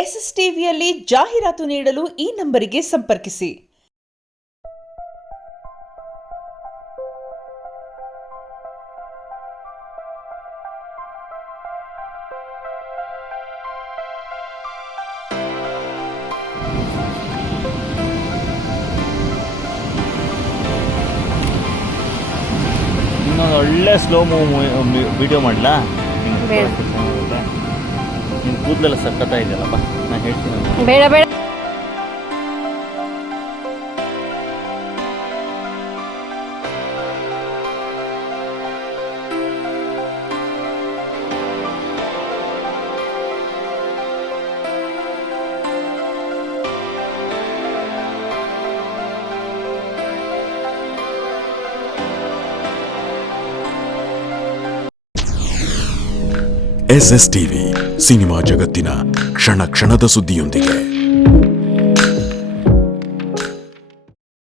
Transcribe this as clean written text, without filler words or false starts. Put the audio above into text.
S S ಟಿವಿಯಲ್ಲಿ ಜಾಹೀರಾತು ನೀಡಲು ಈ ನಂಬರಿಗೆ ಸಂಪರ್ಕಿಸಿ. ಇನ್ನೊಂದು ಒಳ್ಳೆ ಸ್ಲೋ ವಿಡಿಯೋ ಮಾಡಲಾ? ನಿನ್ನ ಕೂದಲೆಲ್ಲ ಸಕ್ಕತ್ತಾಗಿದೆಯಲ್ಲಪ್ಪ, ನಾನು ಹೇಳ್ತೀನಿ. ಬೇಡ ಬೇಡ. ಎಸ್ಎಸ್ ಟಿವಿ, ಸಿನಿಮಾ ಜಗತ್ತಿನ ಕ್ಷಣ ಕ್ಷಣದ ಸುದ್ದಿಯೊಂದಿಗೆ.